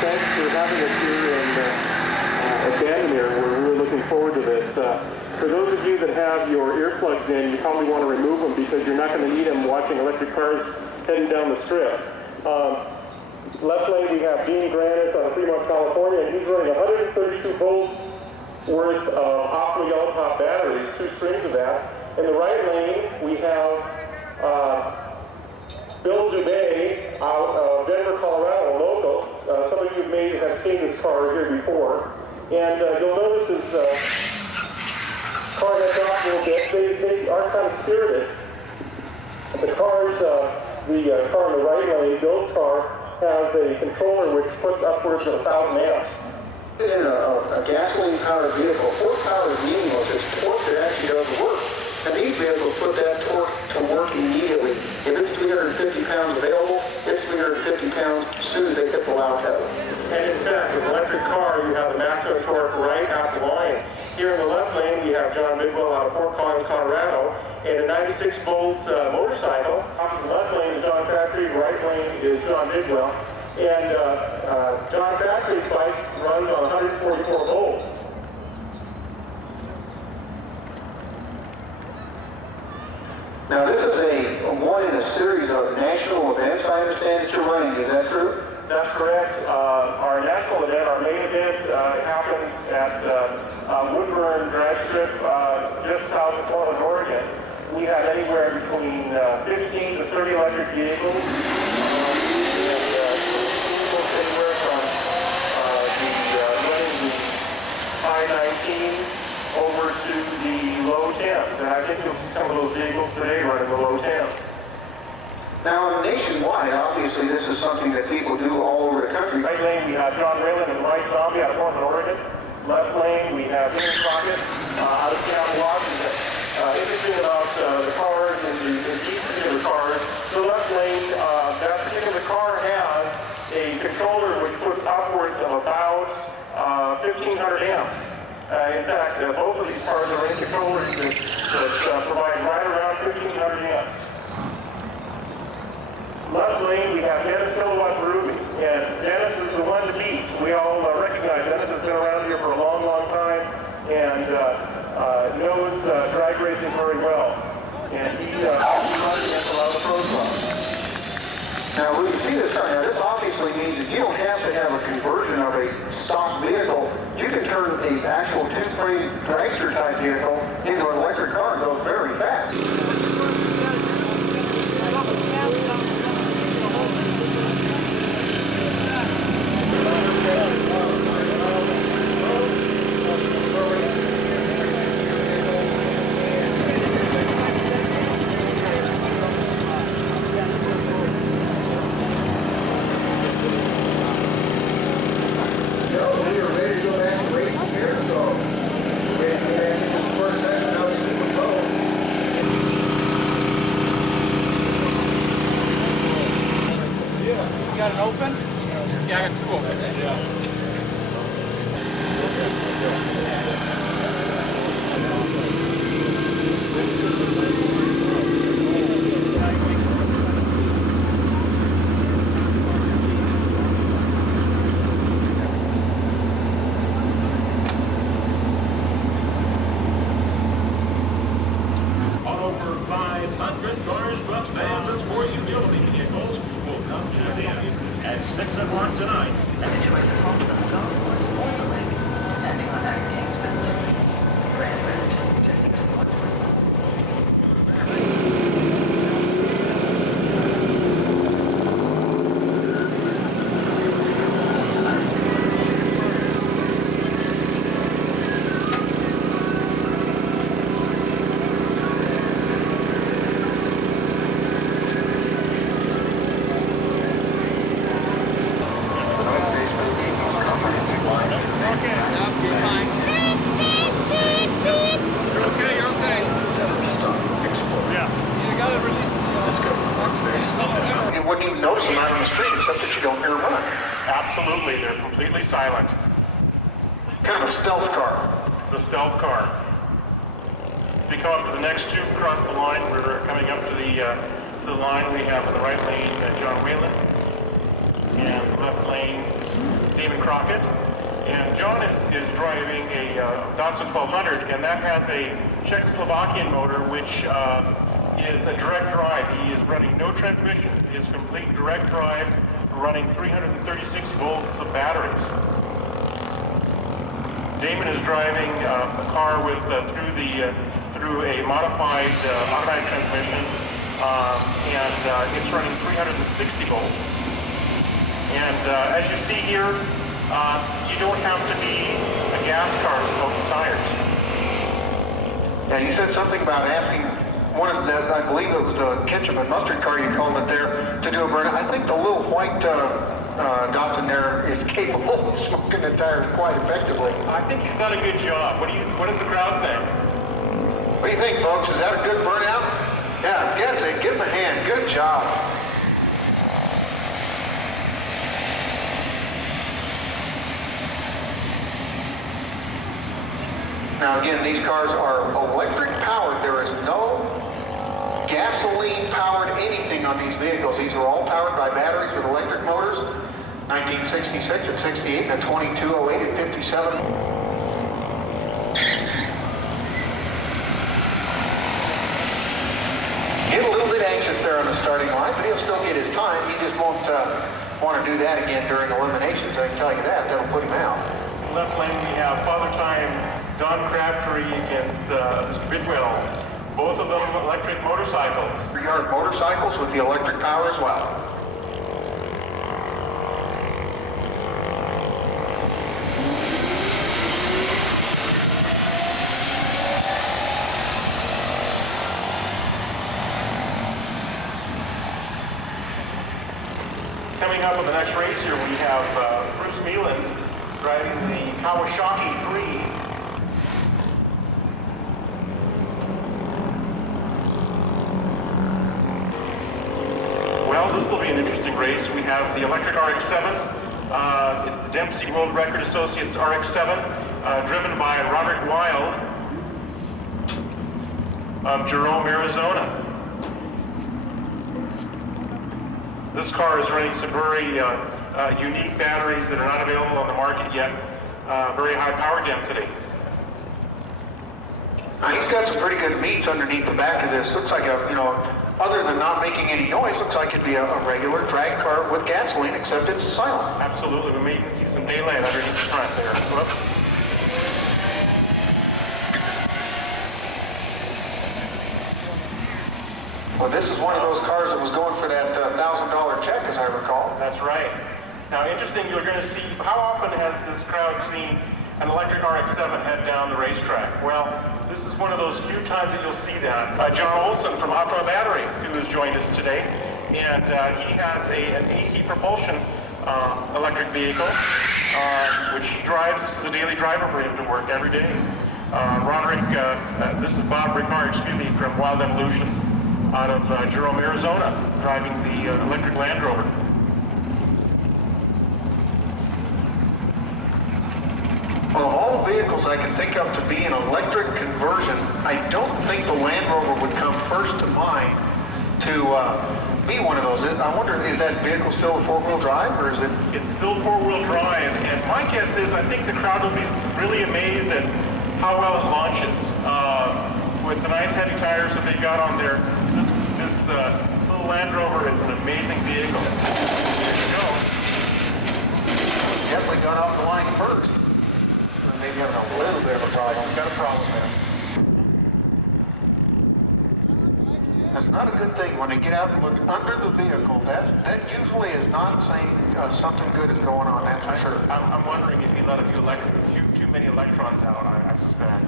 Thanks for having us here at Bandimere. We're really looking forward to this. For those of you that have your earplugs in, you probably want to remove them because you're not going to need them watching electric cars heading down the strip. Left lane we have Dean Granite out of Fremont, California, and he's running 132 volts worth of optimal yellow top batteries, 2 strings of that. In the right lane we have Bill Dubay out of Denver, Colorado, local. Some of you may have seen this car here before. And you'll notice his car heads off a little bit. They are kind of spirited. The car on the right lane, Bill's car, has a controller which puts upwards of 1,000 amps. In a gasoline-powered vehicle, horsepower is meaningless. It's torque that actually does the work. And these vehicles put that torque to work immediately. If it's 350 pounds available, it's 350 pounds as soon as they hit the loud pedal. And in fact, with an electric car, you have the maximum torque right out the line. Here in the left lane, we have John Bidwell out of Fort Collins, Colorado, and a 96-volt motorcycle. Off to the left lane is John Factory, right lane is John Bidwell. And John Factory's bike runs on 144 volts. Now this is one in a series of national events, I understand that you're running. Is that true? That's correct. Our national event, our main event, happens at Woodburn Drag Strip just south of Portland, Oregon. We have anywhere between 15 to 30 electric vehicles. Anywhere from running the high 19 over to the low 10s. And I think you'll see some of those vehicles today running the low 10s. Now, nationwide, obviously, this is something that people do all over the country. Right lane, we have John Rayland and Mike Zombie out of Portland, Oregon. Left lane, we have Ian Crockett out of Seattle, Washington. Interesting about the cars and each particular cars. The left lane, that particular car has a controller which puts upwards of about 1,500 amps. In fact, both of these cars are in controllers that provide right around 1,500 amps. left lane, we have Dennis Kilowatt Ruby. And Dennis is the one to beat. We all recognize Dennis has been around here for a long, long time and knows drag racing very well. And he runs against a lot of the pro clubs. Now, we see this car. Now, this obviously means that you don't have to have a conversion of a stock vehicle. You can turn the actual two-frame dragster type vehicle into an electric car and goes very fast. Got it open? Yeah, I got two open. Yeah. On over 500 cars, trucks, vans, and sport utility vehicles will come to the end at 6 o'clock tonight. And the choice of homes on the golf course or the lake, depending on how your game's been living. Grand Ranch, just east of Woodburn. You wouldn't even notice them out on the street except that you don't hear them run. Absolutely, they're completely silent. Kind of a stealth car. The stealth car. If you come up to the next two across the line, we're coming up to the line. We have in the right lane John Whalen, and left lane Damon Crockett. And John is driving a Datsun 1200, and that has a Czechoslovakian motor, which is a direct drive. He is running no transmission. It is complete direct drive, running 336 volts of batteries. Damon is driving a car with through a modified automatic transmission, and it's running 360 volts. And as you see here, you don't have to be a gas car to smoke the tires. Yeah, you said something about asking one of the, I believe it was the ketchup and mustard car you called it there, to do a burnout. I think the little white Datsun there is capable of smoking the tires quite effectively. I think he's done a good job. What does the crowd think? What do you think, folks? Is that a good burnout? Yeah, yes, give him a hand. Good job. Now again, these cars are electric powered. There is no gasoline powered anything on these vehicles. These are all powered by batteries with electric motors. 1966 and 68 and 2208 and 57. Get a little bit anxious there on the starting line, but he'll still get his time. He just won't want to do that again during eliminations. I can tell you that. That'll put him out. Left lane, we have Father Time, Don Crabtree against Bidwell. Both of them electric motorcycles. 3-yard motorcycles with the electric power as well. Coming up in the next race here, we have Bruce Meelan driving the Kawasaki 3. Well, this will be an interesting race. We have the electric RX-7. It's the Dempsey World Record Associates RX-7, driven by Robert Wild of Jerome, Arizona. This car is running some very unique batteries that are not available on the market yet. Very high power density. He's got some pretty good meats underneath the back of this. Looks like a, other than not making any noise, looks like it'd be a regular drag car with gasoline, except it's silent. Absolutely. We may even see some daylight underneath the front there. Whoops. Well, this is one of those cars that was going for that $1,000 check, as I recall. That's right. Now, interesting, you're going to see, how often has this crowd seen an electric RX-7 head down the racetrack? Well, this is one of those few times that you'll see that. John Olson from Hot Rod Battery, who has joined us today, and he has an AC propulsion electric vehicle, which he drives. This is a daily driver for him to work every day. Roderick, this is Bob Ricard, from Wild Evolutions, out of Jerome, Arizona, driving the electric Land Rover. Well, of all the vehicles I can think of to be an electric conversion, I don't think the Land Rover would come first to mind to be one of those. I wonder, is that vehicle still a four-wheel drive, or is it? It's still four-wheel drive, and my guess is I think the crowd will be really amazed at how well it launches. With the nice heavy tires that they got on there, this little Land Rover is an amazing vehicle. There you go. Definitely got off the line first. Maybe having a little bit of a problem. Got a problem there. That's not a good thing when they get out and look under the vehicle. That usually is not saying something good is going on. That's for sure. I'm wondering if he let a few too many electrons out. I suspect.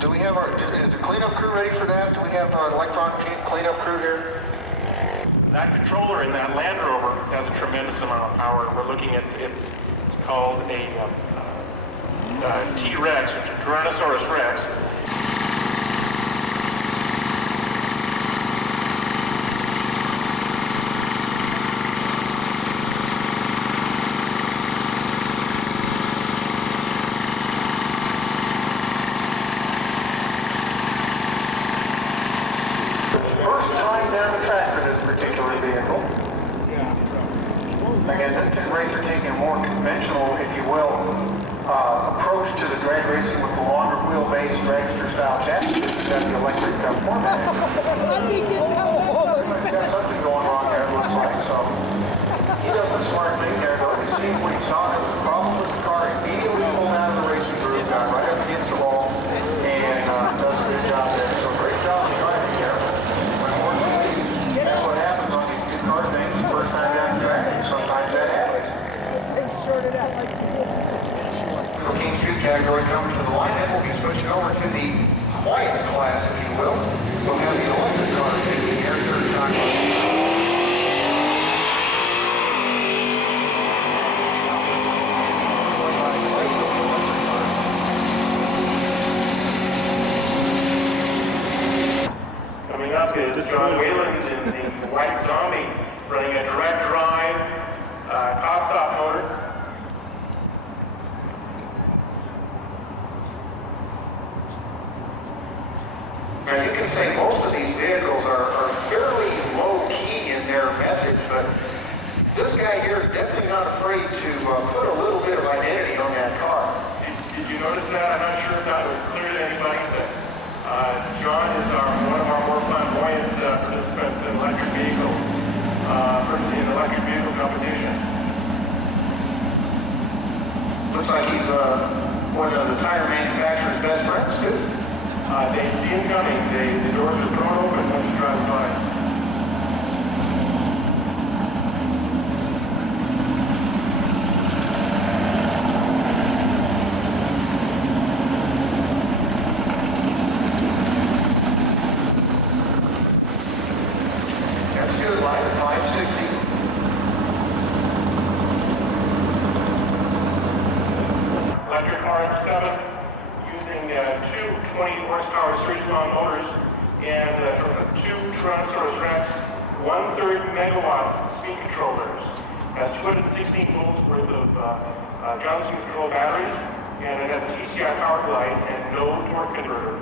Do we have is the cleanup crew ready for that? Do we have our electron cleanup crew here? That controller in that Land Rover has a tremendous amount of power. We're looking at it's called a T-Rex, which is Tyrannosaurus Rex. First time down the track for this particular vehicle. Again, this racer taking a more conventional, if you will, approach to the drag racing with the longer wheelbase dragster style chassis. This has got the electric format. He's got something going on there, it looks like. So he does a smart thing there, though. You see what he saw. There was a problem with the car. Immediately pulled out of the racing group, got right up against the wall, and does a good job there. So great job of driving there. Unfortunately, that's what happens on these new car things. First time down the track, sometimes that happens. King 2 category comes to the line, and we'll be switching over to the quiet class, if you will. We'll have the electric cars taking here, third time. Coming up is John Wayland in the White Zombie, running a direct drive cost-stop motor. Now you can say most of these vehicles are fairly low-key in their message, but this guy here is definitely not afraid to put a little bit of identity on that car. Did you notice that? I'm not sure if that was clear to anybody, but John is one of our more flamboyant participants in electric vehicles, in electric vehicle competition. Looks like he's one of the tire manufacturer's best friends, too. They see him coming. The doors are thrown open when he drives by. That's good, like 560. Electric RX-7 using two 20-horsepower straight-on motors and two Tyrannosaurus Rex 1/3 megawatt speed controllers. Has 216 volts worth of Johnson control batteries, and it has a TCI power glide and no torque converter.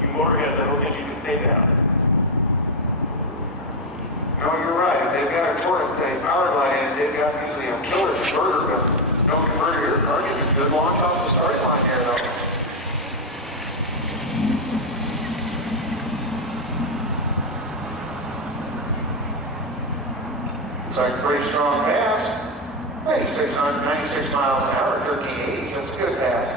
You motorheads, I don't think you can say that. No, you're right. If they've got a torque, say power glide in, they've got usually a killer converter, but no converter here. Car gets a good launch off the start line here, though. Looks like a pretty strong pass. 96 miles an hour, 1380. That's a good pass.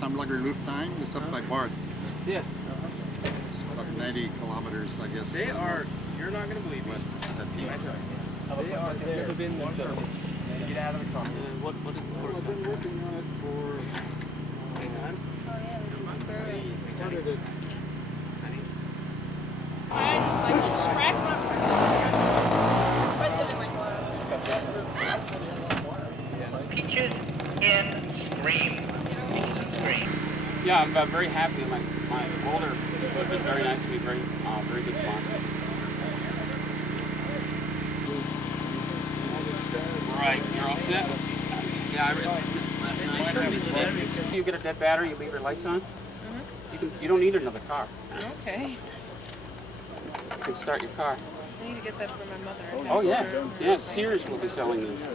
Stammlager Lufttime is up by Barth. Yes. It's about 90 kilometers, I guess. They are, you're not going to believe west of Stettin. They are there. Never been there. Get out of the car. What is the Well, I've been working on it for... Hang on. Started it. Scratch my peaches in green. Yeah, I'm very happy. My older has been very nice to me, very good sponsor. Right, you're all set? Yeah, I read this last night. You get a dead battery, you leave your lights on. You don't need another car. Okay. You can start your car. I need to get that for my mother. Oh yeah, yeah. Sears will be selling these,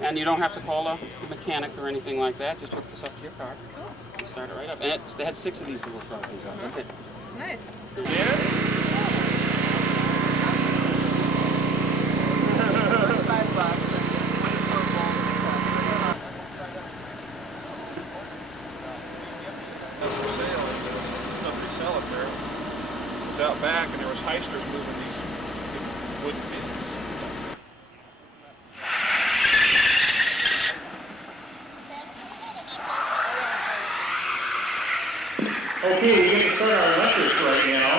and you don't have to call a mechanic or anything like that. Just hook this up to your car. Cool. And start it right up. And it has 6 of these little throttles on. That's it. Nice. Out back, and there was heisters moving these wooden bins. Okay, we're going to start our electrics right now.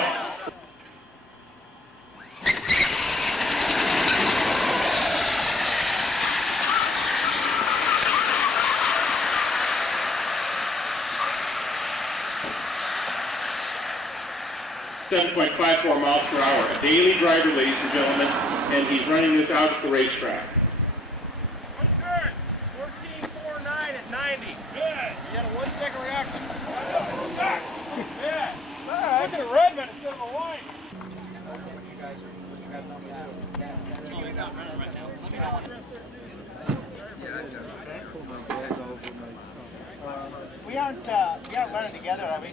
.54 miles per hour, a daily driver, ladies and gentlemen, and he's running this out at the racetrack. One turn, 14.49 at 90. Good. You got a 1 second reaction. It's stuck. Yeah. I did a red man instead of a white. We aren't running together, are we?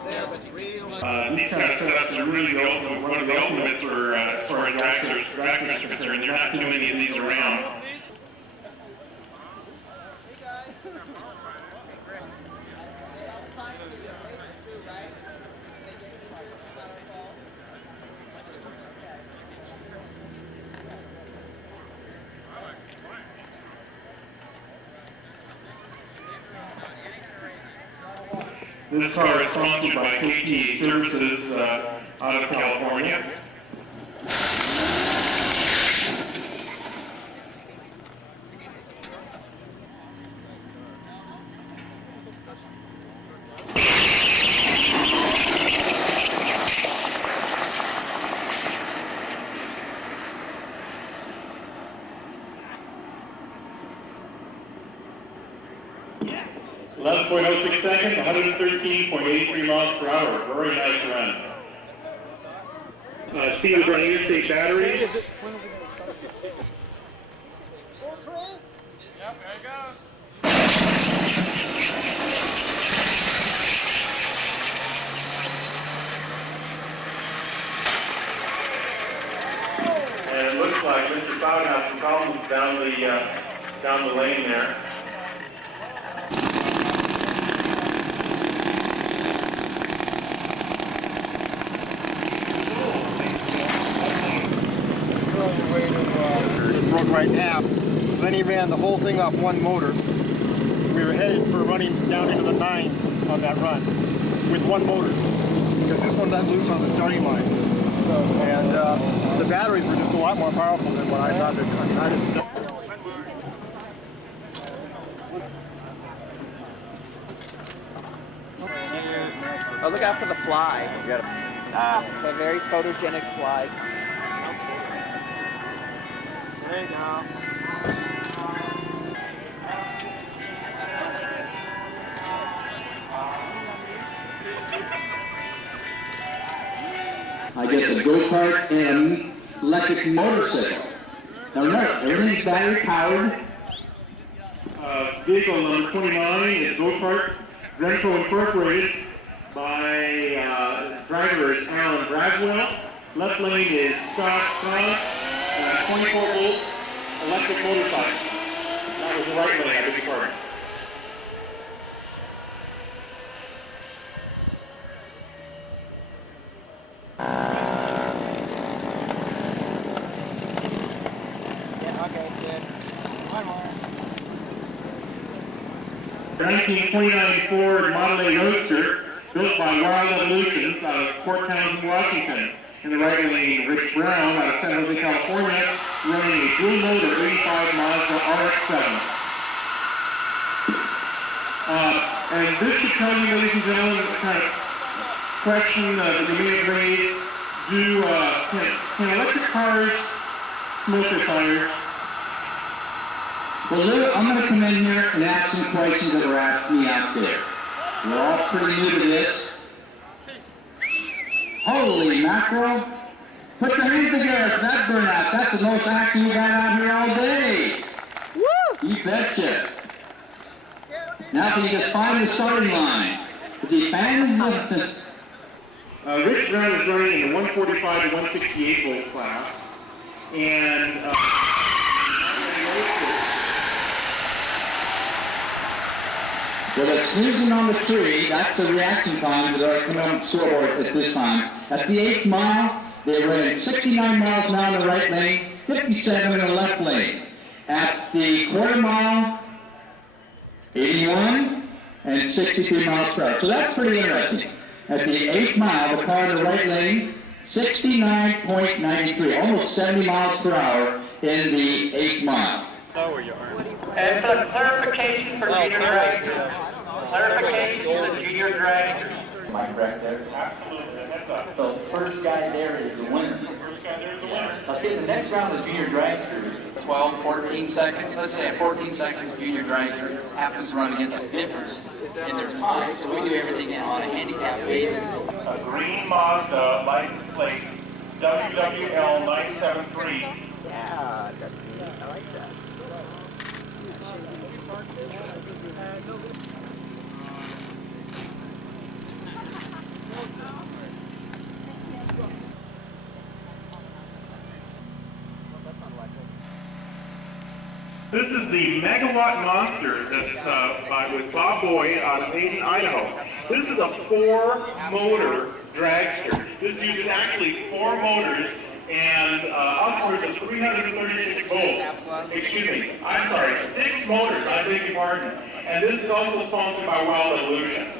These kind of setups are really one of the ultimates for as far as dragsters are concerned. There are not too many of these around. This car is sponsored by KTA Services out of California. Yeah. 11.06 seconds, 113.83 miles per hour. Very nice run. Speed is running interstate battery. Full troll? Yep, there he goes. And it looks like Mr. Cloud has some problems down the lane there. Broke right in half. Then he ran the whole thing off one motor. We were headed for running down into the 9s on that run. with one motor. Because this one doesn't loose on the starting line. And the batteries were just a lot more powerful than what I thought. I just... Oh, look out for the fly. It's a very photogenic fly. There you go. I guess a go-kart and electric motorcycle. Now remember, everything's battery powered. Vehicle number 29 is go-kart, Renko Incorporated by drivers Alan Bradwell. Left lane is Scott Cross, 24-volt electric motorcycle. That was the right lane, I beg your pardon. Yeah, okay, good. One more. 1929 Ford Model A Roadster, built by Wild Evolutions out of Port Townsend, Washington. In the right lane, Rich Brown out of San Jose, California, running a dual motor 85 Mazda RX-7. And this should tell you, ladies and gentlemen, what kind of question that the unit raised. Can electric cars smoke their tires? Well, Lou, I'm going to come in here and ask some questions that were asked me out there. We're all pretty new to this. Holy mackerel! Put your hands together for that burnout. That's the most action you've had out here all day. Woo! You betcha. Now can you just find the starting line? With the fans of Rich Brown is running in the 145 to 168 volt class. And well, it's snoozing on the tree. That's the reaction times that are coming on the scoreboard at this time. At the 8th mile, they were at 69 miles an hour in the right lane, 57 in the left lane. At the quarter mile, 81 and 63 miles per hour. So that's pretty interesting. At the 8th mile, the car in the right lane, 69.93, almost 70 miles per hour in the 8th mile. And for clarification for junior dragsters. Clarification for the junior dragsters. Am I correct there? absolutely, heads up. So the first guy there is the winner. First guy there's the winner. I'll say the next round of junior dragsters, 12, 14 seconds. Let's say at 14 seconds, junior dragster happens to run against a difference in their time. So we do everything on a handicap basis. A green Mazda license plate WWL 973. Yeah, that's neat. I like that. This is the Megawatt Monster that's with Bob Boyd out of Hayden, Idaho. This is a 4-motor dragster. This uses actually 4 motors and upwards of 336 volts. Excuse me, I'm sorry, 6 motors, I beg your pardon. And this is also sponsored by Wild Evolutions.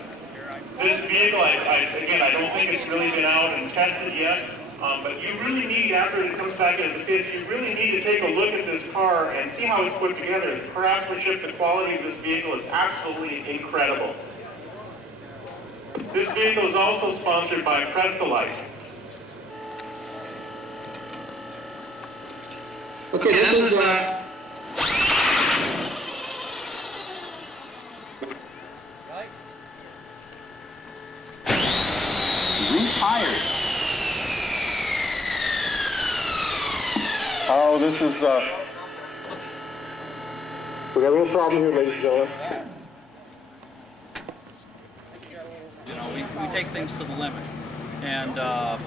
This vehicle, again, I don't think it's really been out and tested yet. But you really need, after it comes back into the pits, you really need to take a look at this car and see how it's put together. The craftsmanship, the quality of this vehicle is absolutely incredible. This vehicle is also sponsored by Crestolite. okay, this is Retired. Oh, this is, we got a little problem here, ladies and gentlemen. You know, we take things to the limit. And the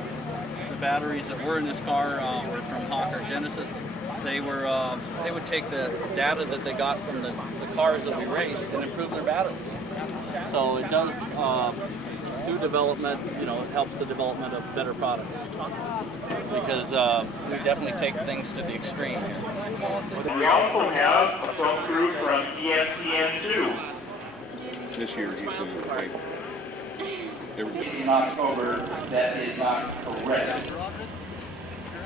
batteries that were in this car were from Hawker Genesis. They would take the data that they got from the cars that we raced and improve their batteries. So it does, through development, you know, it helps the development of better products. Because we definitely take things to the extreme. We also have a film crew from ESPN2. This year he's doing great. In October, that is not correct. You're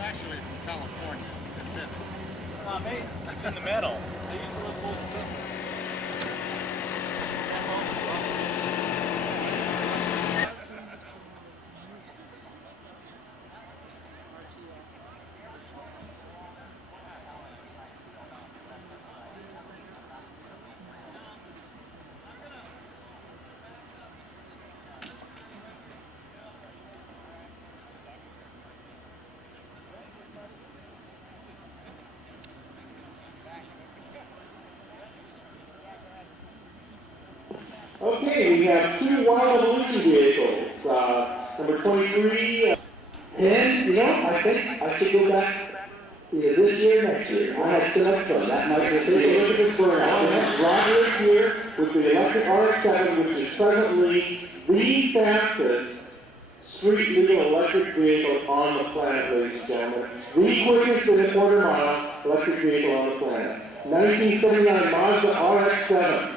actually from California. That's it. Come on, mate. That's in the middle. Okay, we have two Wild Evolution vehicles. Number 23. And, you know, I think I should go back either this year or next year. I had so much fun. That might be Take a look at this burnout. Roger is here with the electric RX-7, which is presently the fastest street legal electric vehicle on the planet, ladies and gentlemen. The quickest in a quarter-mile electric vehicle on the planet. 1979 Mazda RX-7.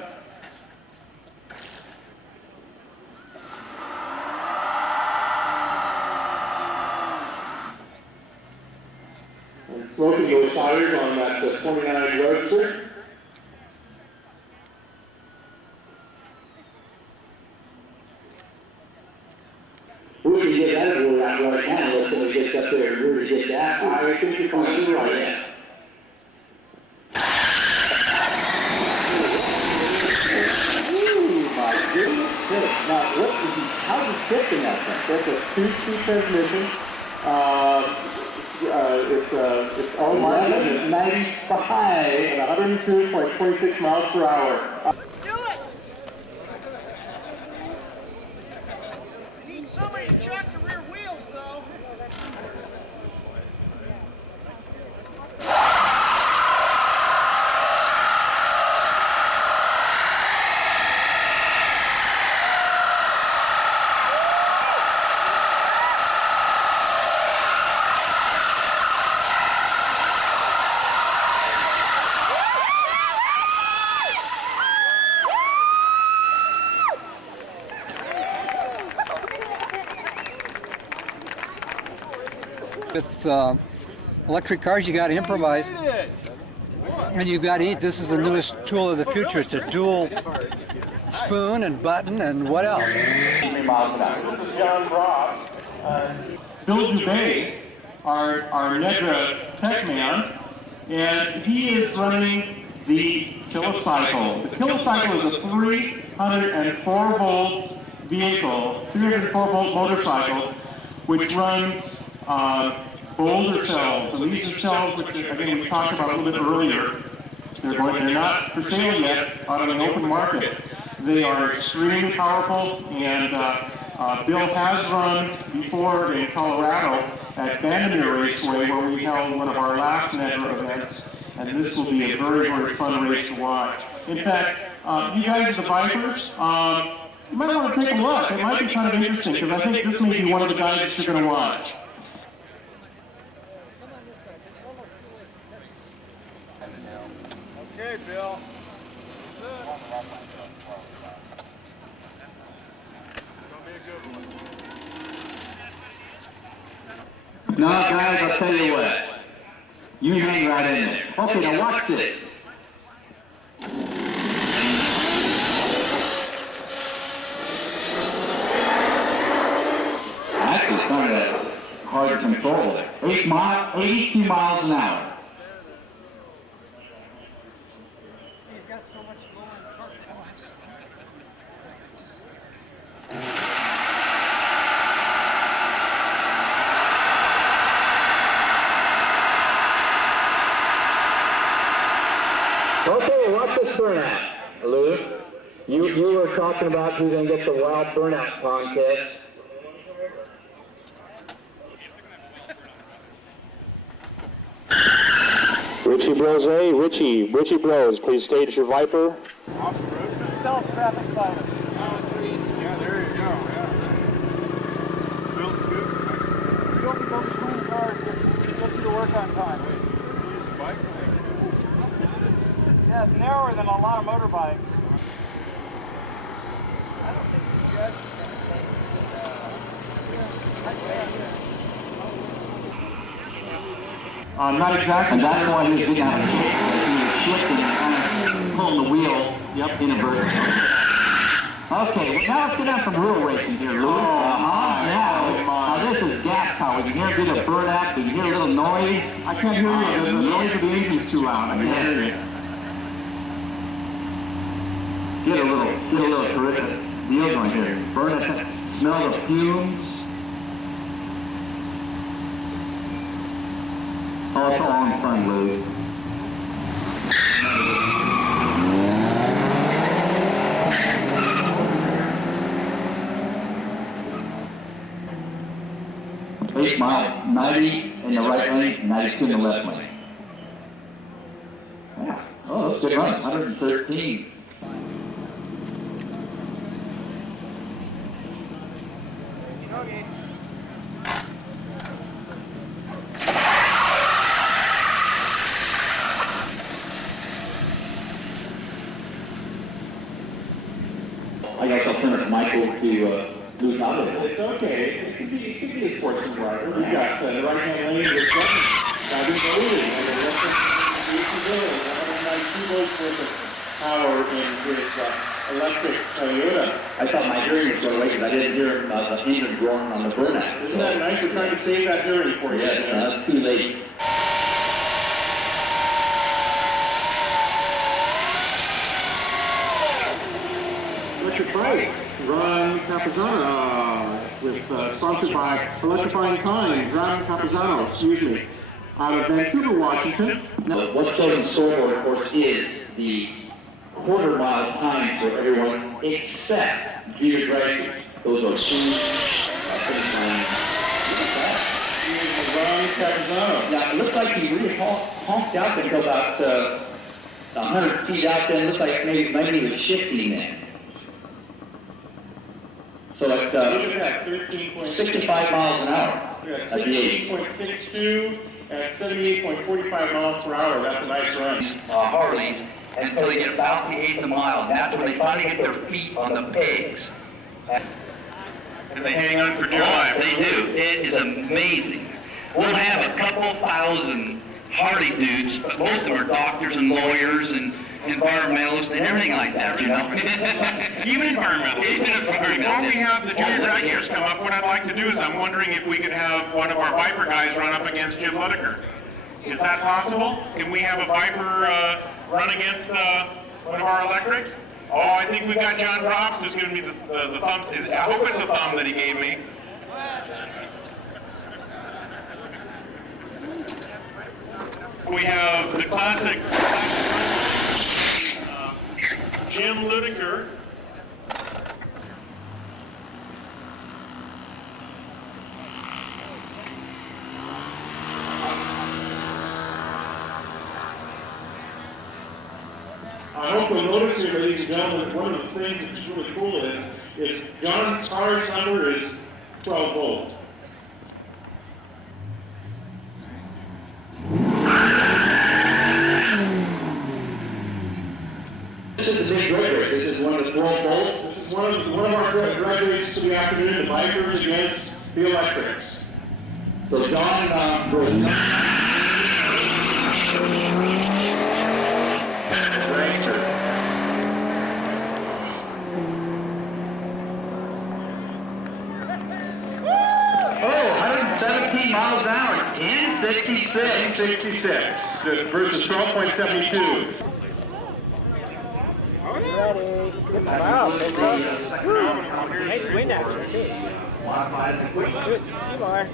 And smoking those tires on that 29 Roadster. We can get that word out right now, let's say it gets up there and really get that. I think you're probably right. Yeah. Ooh, my goodness. Now, how is he shifting that thing? That's a two-speed transmission. It's all marked as 95 and 102.26 miles per hour. Do it! Need somebody to check the rear wheels, though. With electric cars, you got to improvise, and you've got to eat. This is the newest tool of the future. It's a dual spoon and button, and what else? This is John Brock. Bill Dubay, our NEDRA tech man, and he is running the Kilocycle. The Kilocycle is a 304 volt vehicle, 304 volt motorcycle, which runs boulder cells. And these are cells which, again, we talked about a little bit earlier. They're not for sale yet out on the open market. They are extremely powerful, and Bill has run before in Colorado at Bandimere Raceway, where we held one of our last NEDRA events, and this will be a very, very fun race to watch. In fact, you guys are the Vipers. You might want to take a look. It might be kind of interesting, because I think this may be one of the guys that you're going to watch. Okay, Bill. No, guys, I'll tell you what. You hang right in there. Okay, now watch this. Actually, it's kind of hard to control. 82 miles an hour. He's got so much lower torque. Okay, watch this burnout, Lou. You were talking about who's going to get the Wild Burnout Contest. Richie Brose, Richie Brose, please stage your Viper. Off the road. The stealth traffic fighter. Yeah, there you go. Yeah. Built good. You don't go between cars to get you to work on time. Use the bike thing. Yeah, it's narrower than a lot of motorbikes. I don't think you guys. Not exactly. And that's why he was getting out of shape. He was shifting and kind of pulling the wheel inadvertently. Okay, well now let's get on some real racing here, Louis. Yeah. Now this is gas power. You can hear a bit of burnout, you can hear a little noise. I can't hear you. The noise of the engine's too loud. I can't hear you. Get a little terrific deal going here. Burn it, smell the fumes. Oh, it's all in fun, Lou. 8 miles, 90 in the right lane, 92 in the left lane. Yeah. Oh, that's a good run, 113. Okay. I guess I'll turn it to Michael to lose out of it. It's okay. It could be a sportsman driver. We've got the right-hand lane with Burton driving Burton. And the rest of the 192 volts worth of power in his electric Toyota. I thought my hearing was going away because I didn't hear the engine roaring on the burnout. Isn't that nice? We're trying to save that hearing for you. Yes, that's too late. Electric Bike, Ron Capizano, with sponsored by Electrifying Kind, Ron Capizano, out of Vancouver, Washington. Now, what's shown in the scoreboard, of course, is the quarter-mile time for everyone except Junior Dreyfus. Those are two finish lines. Ron Capizano. Now, it looks like he really honked out there until about 100 feet out there. It looks like maybe he was shifting then. So at 65 miles an hour at the 16.62 at 78.45 miles per hour. That's a nice run. Harleys until they get about the 8th mile. That's when they finally get their feet on the pegs. And they hang on for dear life. They do. It is amazing. We'll have a couple thousand Harley dudes, but most of them are doctors and lawyers and environmentalists and everything like that, you know. Even environmentalists. Before we have the junior drag years come up, what I'd like to do is I'm wondering if we could have one of our Viper guys run up against Jim Ludeker. Is that possible? Can we have a Viper run against one of our electrics? Oh, I think we got John Props who's going to be the thumb. I hope it's a thumb that he gave me. We have the classic Jim Ludeker. I hope you'll notice here, ladies and gentlemen, one of the things that's really cool is John's car's number is 12 volts. This is the big drag race. This is one of the 12 volts. This is one of our drag races of the afternoon, the Vipers against the electrics. So John Oh, 117 miles an hour, 1066. 1066 versus 12.72. Ready. Good smile. Nice wind action, too. Good. You are.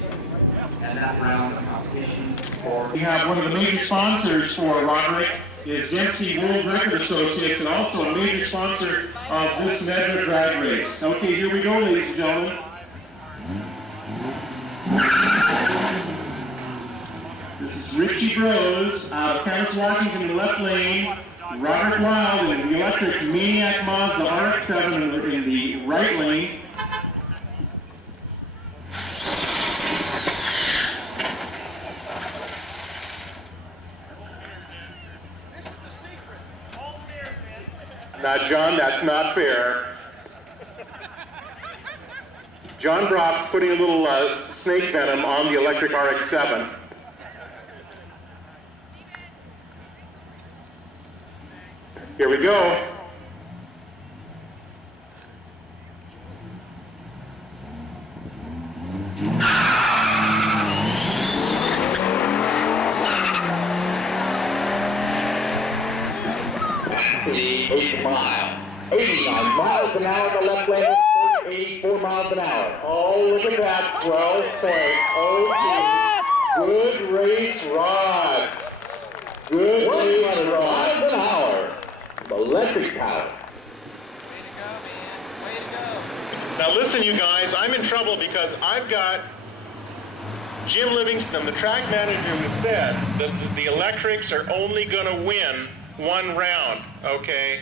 And that round of competition for... We have one of the major sponsors for Roderick is Dempsey World Record Associates and also a major sponsor of this NEDRA drag race. Okay, here we go, ladies and gentlemen. This is Richie Bros out of Kansas, Washington in the left lane. Robert Wild in the electric Maniac Mazda RX-7 in the right lane. Now, John, that's not fair. John Brock's putting a little snake venom on the electric RX-7. Here we go. The 8th mile. 89 miles an hour in the left lane, 84 miles an hour. Oh, look at that, 12.02. Good race, Rod. Good race, Rod. Miles an hour. Electric power. Now listen, you guys, I'm in trouble because I've got Jim Livingston, the track manager, who said that the electrics are only going to win one round, okay?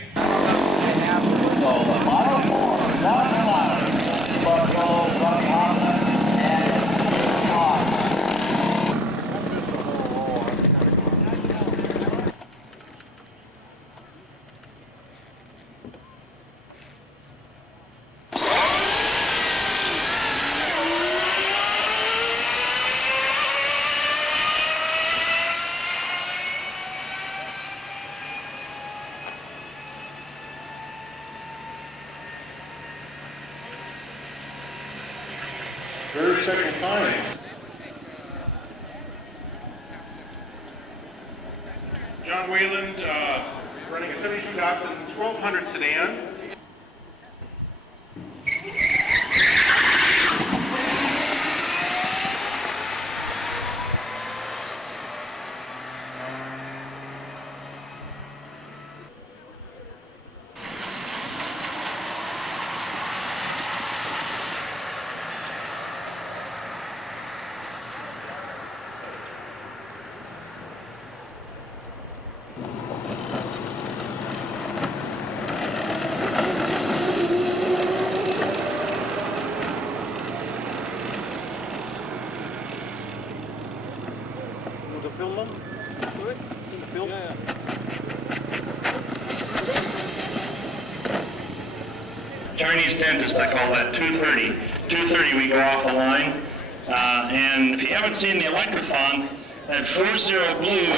Very second time. John Wayland running a 72 Datsun 1200 sedan. Film them? Do it? Film? Yeah. Chinese dentist, I call that 2:30. 2:30 we go off the line. And if you haven't seen the electrophone, that 40 blue.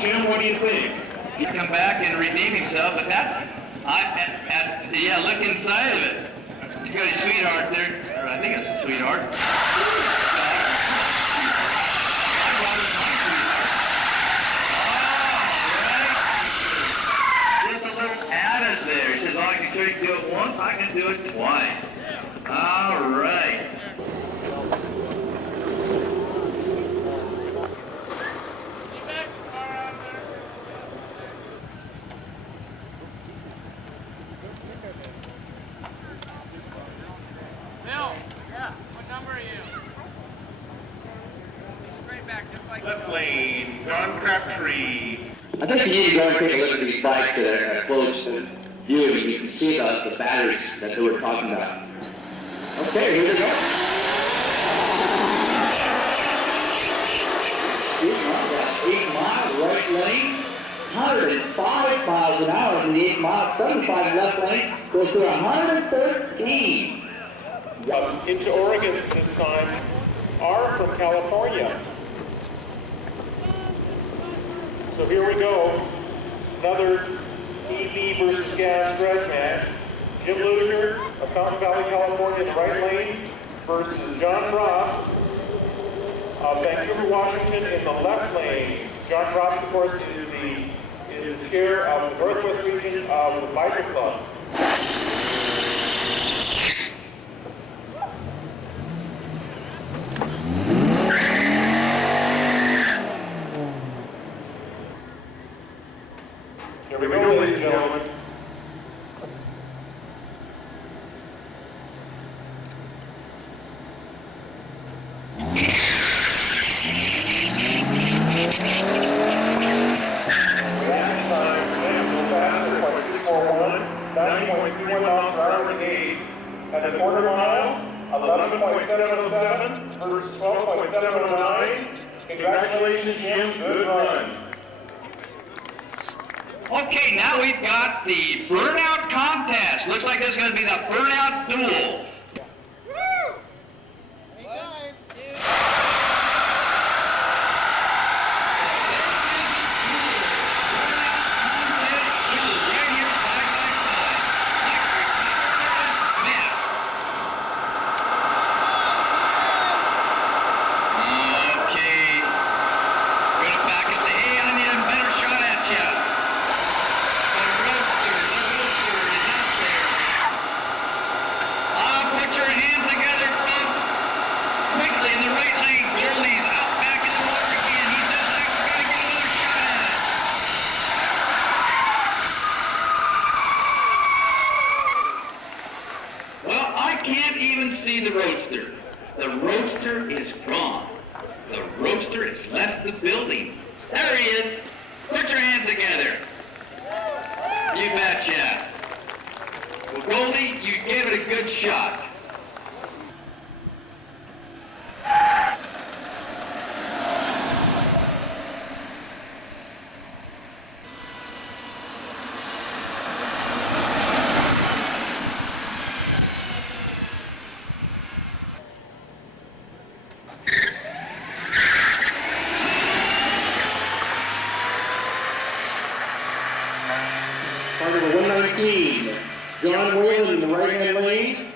Jim, what do you think? He's come back and redeemed himself, but that's, yeah, look inside of it. He's got his sweetheart there, or I think it's a sweetheart. Just a little added there. He says, oh, I can do it once, I can do it twice. All right. Left lane, John Crabtree. I think you need to go and take a look at these bikes that are close to view, and you can see the batteries that they were talking about. Okay, here we go. 8 miles, right lane, 105 miles an hour in the 8 miles, 75 left lane, goes to 113. Into Oregon this time, are from California. So here we go, another EV versus gas stretch match. Jim Ludiger of Fountain Valley, California in the right lane versus John Ross of Vancouver, Washington in the left lane. John Ross, of course, is the chair of the Northwest region of the Biker Club. Here we go, ladies and gentlemen. Last time, go faster, 0.241. That's quarter mile, 11.707 versus 12.709. Congratulations, Jim. Good run. Okay, now we've got the Burnout Contest. Looks like this is going to be the Burnout Duel. The roadster. The roadster is gone. The roadster has left the building. There he is. Put your hands together. You betcha. Well, Goldie, you gave it a good shot. Car number 119, John Whalen in the right-hand lane,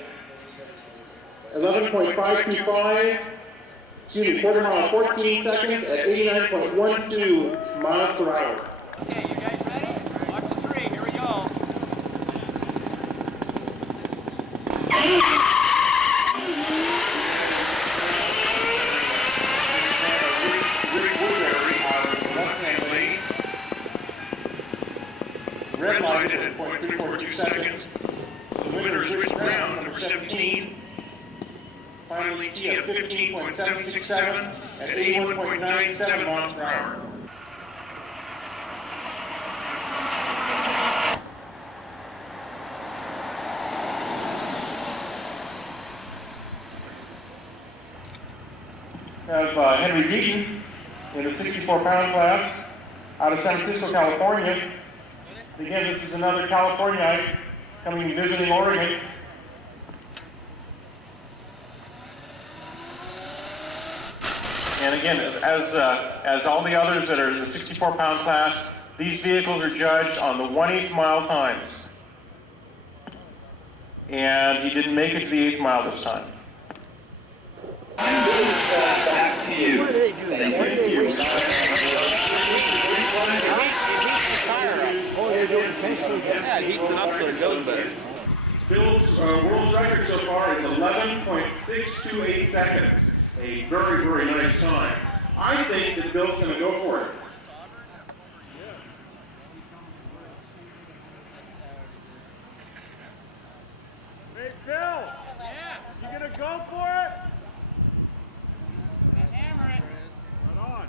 11.525, quarter mile 14 seconds at 89.12 miles per hour. Okay, you guys ready? Watch the tree, here we go. Red lighted at 0.342 seconds. The winner is Rich Brown, number 17. Finally, T at 15.767 at 81.97 miles per hour. Have Henry Beaton in the 64-pound class out of San Francisco, California. Again, this is another Californiite coming and visiting Oregon. And again, as all the others that are in the 64-pound class, these vehicles are judged on the 1/8 mile times. And he didn't make it to the 8th mile this time. Back to you. Thank you. Yeah, it heats it up so it goes better. Bill's world record so far is 11.628 seconds. A very, very nice time. I think that Bill's going to go for it. Hey, Bill! Yeah? You gonna go for it? Hammer it. Right on.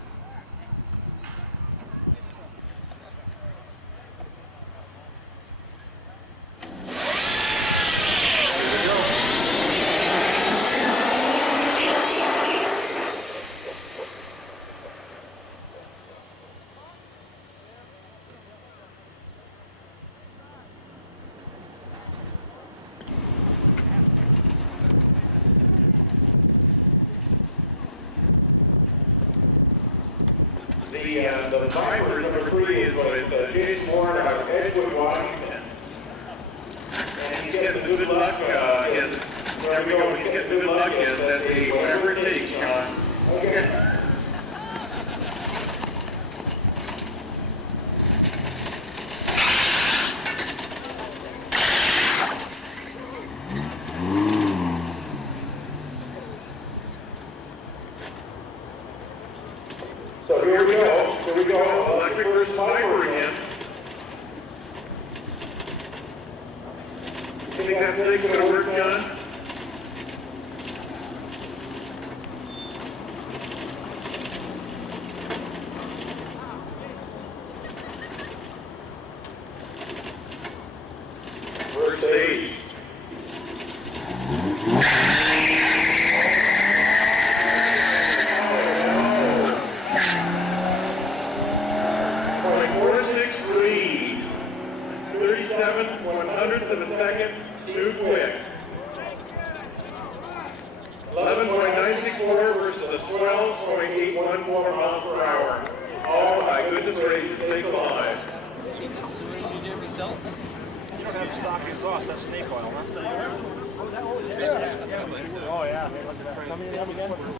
The driver, number 3, is James Warren out of Edgewood, Washington. And he's getting good luck. He's getting good luck is that whatever it takes, John. Okay. So here we go. Electric versus fiber again. You think that thing's going to work, John? First stage. 8.4 miles per hour. Oh my goodness gracious sakes alive. So what do you do if he sells this? You don't have stock exhaust, that's snake oil. That's the... Oh, yeah. Oh, yeah. Come in again?